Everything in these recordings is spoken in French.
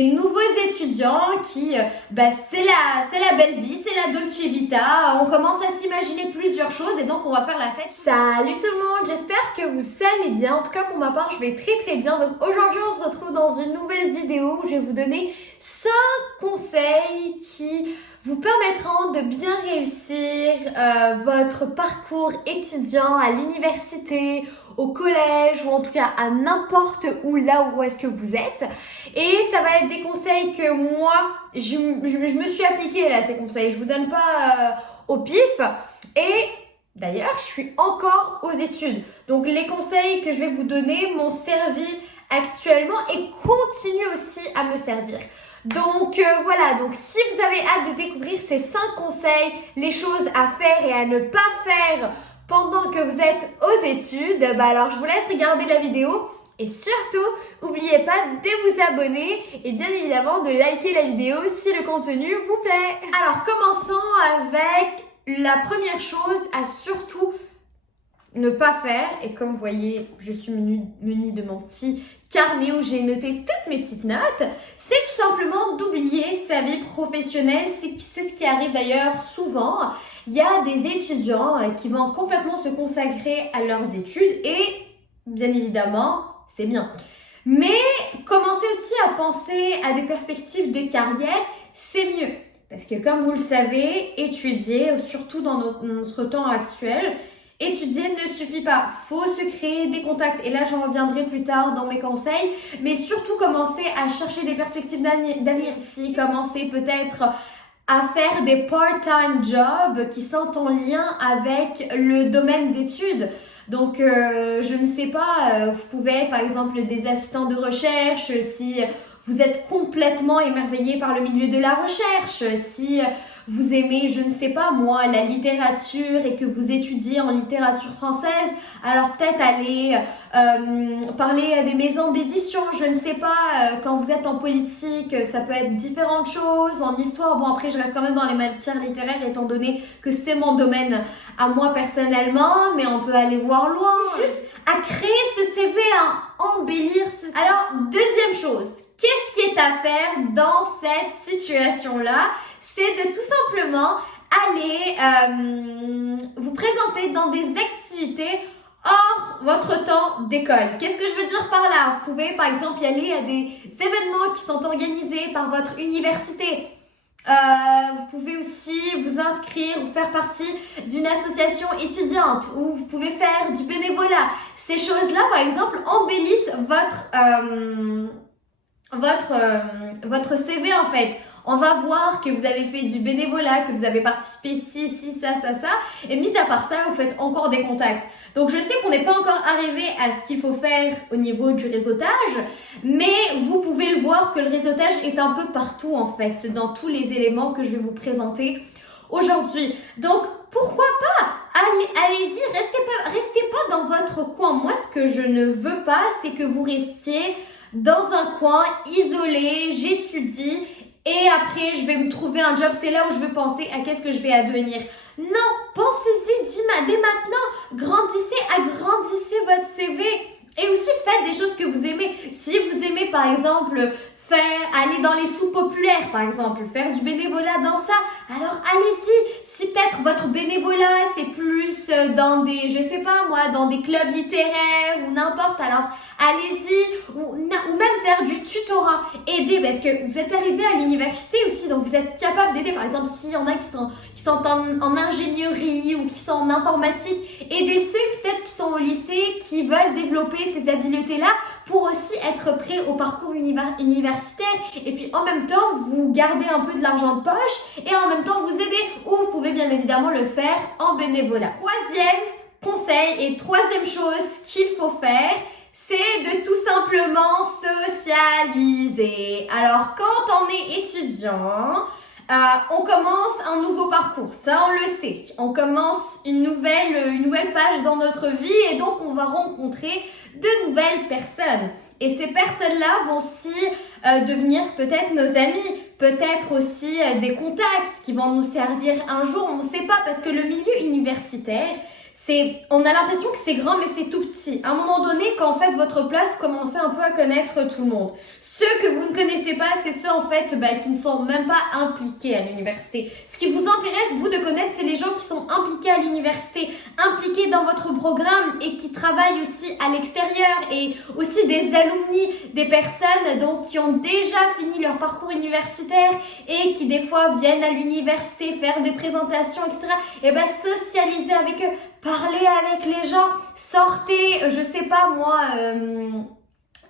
Les nouveaux étudiants qui, c'est la belle vie, c'est la Dolce Vita, on commence à s'imaginer plusieurs choses et donc on va faire la fête. Salut tout le monde, j'espère que vous allez bien. En tout cas pour ma part, je vais très bien. Donc aujourd'hui on se retrouve dans une nouvelle vidéo où je vais vous donner 5 conseils qui vous permettront de bien réussir votre parcours étudiant à l'université, au collège ou en tout cas à n'importe où là où est-ce que vous êtes. Et ça va être des conseils que moi, je me suis appliquée là, ces conseils. Je vous donne pas au pif. Et d'ailleurs, je suis encore aux études. Donc les conseils que je vais vous donner m'ont servi actuellement et continuent aussi à me servir. Donc voilà, donc si vous avez hâte de découvrir ces 5 conseils, les choses à faire et à ne pas faire pendant que vous êtes aux études, alors je vous laisse regarder la vidéo et surtout, n'oubliez pas de vous abonner et bien évidemment de liker la vidéo si le contenu vous plaît. Alors commençons avec la première chose à surtout ne pas faire, et comme vous voyez, je suis munie de mon petit carnet où j'ai noté toutes mes petites notes, c'est tout simplement d'oublier sa vie professionnelle. C'est ce qui arrive d'ailleurs souvent. Il y a des étudiants qui vont complètement se consacrer à leurs études et bien évidemment, c'est bien. Mais commencer aussi à penser à des perspectives de carrière, c'est mieux. Parce que comme vous le savez, étudier, surtout dans notre temps actuel, étudier ne suffit pas. Faut se créer des contacts. Et là, j'en reviendrai plus tard dans mes conseils. Mais surtout, commencer à chercher des perspectives d'avenir ici. Commencer peut-être à faire des part-time jobs qui sont en lien avec le domaine d'études. Donc, je ne sais pas, vous pouvez être par exemple des assistants de recherche si vous êtes complètement émerveillé par le milieu de la recherche, si vous aimez, je ne sais pas moi, la littérature et que vous étudiez en littérature française, alors peut-être aller parler à des maisons d'édition, je ne sais pas, quand vous êtes en politique, ça peut être différentes choses, en histoire, bon après je reste quand même dans les matières littéraires étant donné que c'est mon domaine à moi personnellement, mais on peut aller voir loin, juste à créer ce CV, à embellir ce CV. Alors, deuxième chose, qu'est-ce qui est à faire dans cette situation-là? C'est de tout simplement aller vous présenter dans des activités hors votre temps d'école. Qu'est-ce que je veux dire par là? Vous pouvez par exemple y aller à des événements qui sont organisés par votre université. Vous pouvez aussi vous inscrire ou faire partie d'une association étudiante ou vous pouvez faire du bénévolat. Ces choses-là, par exemple, embellissent votre CV en fait. On va voir que vous avez fait du bénévolat, que vous avez participé ça. Et mis à part ça, vous faites encore des contacts. Donc, je sais qu'on n'est pas encore arrivé à ce qu'il faut faire au niveau du réseautage, mais vous pouvez le voir que le réseautage est un peu partout en fait, dans tous les éléments que je vais vous présenter aujourd'hui. Donc, pourquoi pas? Allez-y, restez pas dans votre coin. Moi, ce que je ne veux pas, c'est que vous restiez dans un coin isolé, j'étudie et après je vais me trouver un job, c'est là où je veux penser à qu'est-ce que je vais advenir. Non, pensez-y dès maintenant, agrandissez votre CV et aussi faites des choses que vous aimez. Si vous aimez par exemple aller dans les soupes populaires par exemple, faire du bénévolat dans ça, alors allez-y. Si peut-être votre bénévolat c'est plus dans des, je sais pas moi, dans des clubs littéraires ou n'importe, alors allez-y, ou même faire du tutorat, aider, parce que vous êtes arrivé à l'université aussi, donc vous êtes capable d'aider, par exemple, s'il y en a qui sont en ingénierie ou qui sont en informatique, aider ceux peut-être qui sont au lycée, qui veulent développer ces habiletés-là pour aussi être prêts au parcours universitaire, et puis en même temps, vous gardez un peu de l'argent de poche, et en même temps, vous aidez, ou vous pouvez bien évidemment le faire en bénévolat. Troisième conseil et troisième chose qu'il faut faire, c'est de tout simplement socialiser. Alors, quand on est étudiant, on commence un nouveau parcours, ça on le sait. On commence une nouvelle page dans notre vie et donc on va rencontrer de nouvelles personnes. Et ces personnes-là vont aussi devenir peut-être nos amis, peut-être aussi des contacts qui vont nous servir un jour, on ne sait pas parce que le milieu universitaire, on a l'impression que c'est grand, mais c'est tout petit. À un moment donné, quand en fait votre place, vous commencez un peu à connaître tout le monde. Ceux que vous ne connaissez pas, c'est ceux en fait qui ne sont même pas impliqués à l'université. Ce qui vous intéresse, vous, de connaître, c'est les gens qui sont impliqués à l'université, impliqués dans votre programme et qui travaillent aussi à l'extérieur, et aussi des alumni, des personnes donc qui ont déjà fini leur parcours universitaire et qui des fois viennent à l'université faire des présentations, etc. Et socialiser avec eux. Parlez avec les gens, sortez, je sais pas moi,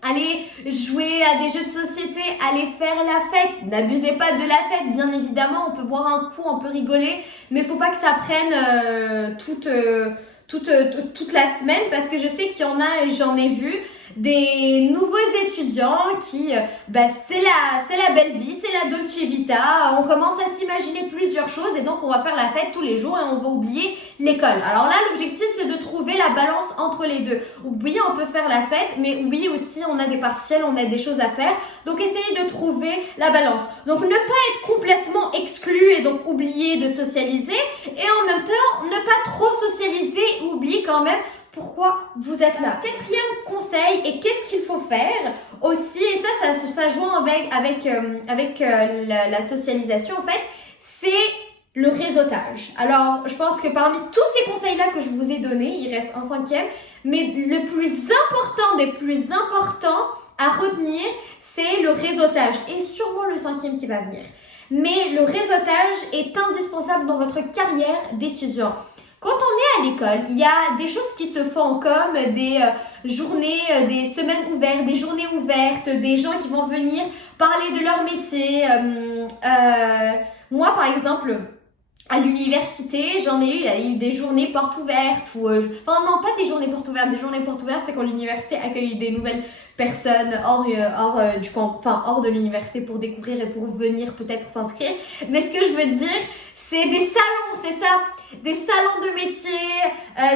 allez jouer à des jeux de société, allez faire la fête. N'abusez pas de la fête, bien évidemment, on peut boire un coup, on peut rigoler, mais faut pas que ça prenne toute la semaine, parce que je sais qu'il y en a, et j'en ai vu, des nouveaux étudiants qui, c'est la belle vie, c'est la Dolce Vita, on commence à s'imaginer plusieurs choses et donc on va faire la fête tous les jours et on va oublier l'école. Alors là, l'objectif, c'est de trouver la balance entre les deux. Oui, on peut faire la fête, mais oui aussi, on a des partiels, on a des choses à faire, donc essayez de trouver la balance. Donc ne pas être complètement exclu et donc oublier de socialiser, et en même temps, ne pas trop socialiser et oublier quand même pourquoi vous êtes là. Quatrième conseil, et qu'est-ce qu'il faut faire aussi, et ça joint avec la socialisation en fait, c'est le réseautage. Alors, je pense que parmi tous ces conseils-là que je vous ai donnés, il reste un cinquième, mais le plus important des plus importants à retenir, c'est le réseautage, et sûrement le cinquième qui va venir. Mais le réseautage est indispensable dans votre carrière d'étudiant. Quand on est à l'école, il y a des choses qui se font comme des journées, des semaines ouvertes, des journées ouvertes, des gens qui vont venir parler de leur métier. Moi, par exemple, à l'université, il y a eu des journées portes ouvertes. Enfin non, pas des journées portes ouvertes. Des journées portes ouvertes, c'est quand l'université accueille des nouvelles personnes hors de l'université pour découvrir et pour venir peut-être s'inscrire. Mais ce que je veux dire, c'est des salons, c'est ça. Des salons de métier,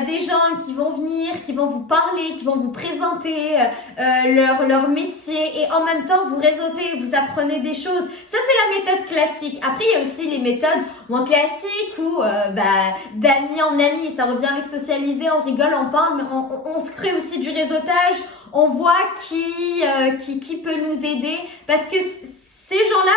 des gens qui vont venir, qui vont vous parler, qui vont vous présenter leur métier, et en même temps vous réseautez, vous apprenez des choses. Ça, c'est la méthode classique. Après, il y a aussi les méthodes moins classiques où d'ami en ami, ça revient avec socialiser, on rigole, on parle, mais on se crée aussi du réseautage, on voit qui peut nous aider, parce que ces gens-là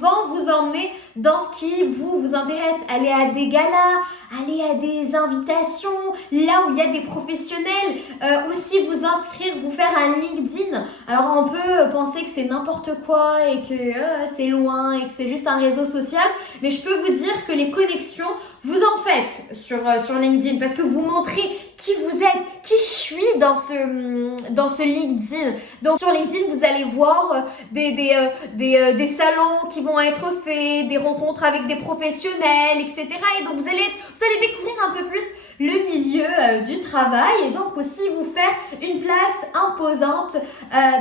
vont vous emmener dans ce qui vous intéresse. Aller à des galas, aller à des invitations, là où il y a des professionnels. Aussi vous inscrire, vous faire un LinkedIn. Alors on peut penser que c'est n'importe quoi et que c'est loin et que c'est juste un réseau social. Mais je peux vous dire que les connexions, vous en faites sur LinkedIn, parce que vous montrez qui vous êtes, qui je suis dans ce LinkedIn. Donc sur LinkedIn, vous allez voir des salons qui vont être faits, des rencontres avec des professionnels, etc. Et donc vous allez découvrir un peu plus le milieu du travail, et donc aussi vous faire une place imposante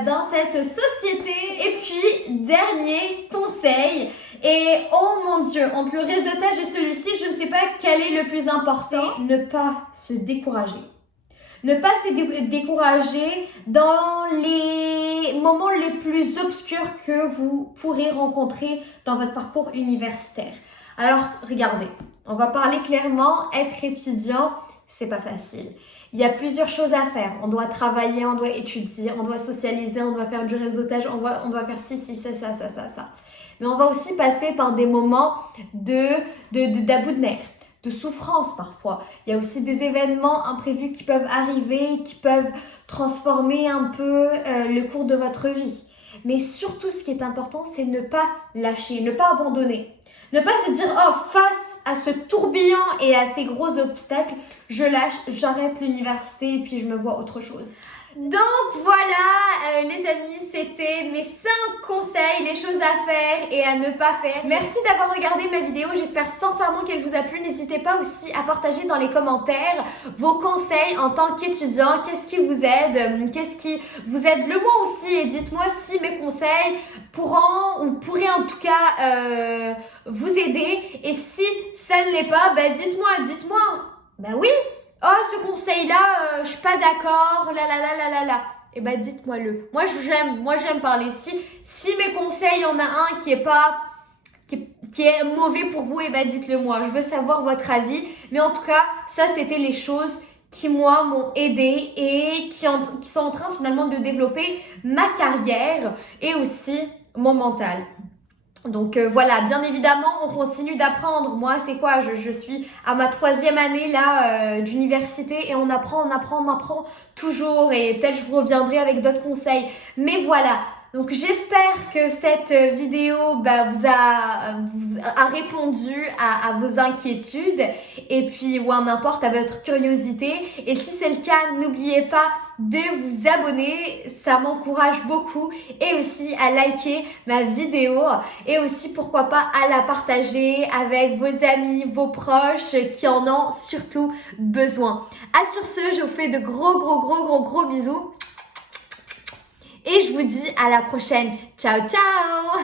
dans cette société. Et puis, dernier conseil, et oh mon Dieu, entre le réseautage et celui-ci, je ne sais pas quel est le plus important. Ne pas se décourager. Ne pas se décourager dans les moments les plus obscurs que vous pourrez rencontrer dans votre parcours universitaire. Alors, regardez, on va parler clairement, être étudiant, c'est pas facile. Il y a plusieurs choses à faire. On doit travailler, on doit étudier, on doit socialiser, on doit faire du réseautage, on doit faire ci, ça. Mais on va aussi passer par des moments d'abus de nerfs, de souffrance parfois. Il y a aussi des événements imprévus qui peuvent arriver, qui peuvent transformer un peu le cours de votre vie. Mais surtout, ce qui est important, c'est ne pas lâcher, ne pas abandonner. Ne pas se dire, face à ce tourbillon et à ces gros obstacles, je lâche, j'arrête l'université et puis je me vois autre chose. Donc voilà les amis, c'était mes 5 conseils, les choses à faire et à ne pas faire. Merci d'avoir regardé ma vidéo, j'espère sincèrement qu'elle vous a plu. N'hésitez pas aussi à partager dans les commentaires vos conseils en tant qu'étudiant. Qu'est-ce qui vous aide, qu'est-ce qui vous aide le moins aussi, et dites-moi si mes conseils pourraient en tout cas vous aider. Et si ça ne l'est pas, dites-moi. Oui, ce conseil-là, je suis pas d'accord, là. Eh dites-moi-le. Moi, j'aime parler. Si mes conseils, il y en a un qui qui est mauvais pour vous, et ben dites-le moi. Je veux savoir votre avis. Mais en tout cas, ça c'était les choses qui moi m'ont aidé et qui sont en train finalement de développer ma carrière et aussi mon mental. Donc voilà, bien évidemment, on continue d'apprendre. Moi, c'est quoi? Je suis à ma 3e année là d'université et on apprend toujours. Et peut-être je vous reviendrai avec d'autres conseils. Mais voilà. Donc j'espère que cette vidéo vous a répondu à vos inquiétudes et puis ou n'importe à votre curiosité. Et si c'est le cas, n'oubliez pas de vous abonner, ça m'encourage beaucoup, et aussi à liker ma vidéo et aussi pourquoi pas à la partager avec vos amis, vos proches qui en ont surtout besoin. Sur ce, je vous fais de gros bisous. Et je vous dis à la prochaine. Ciao, ciao!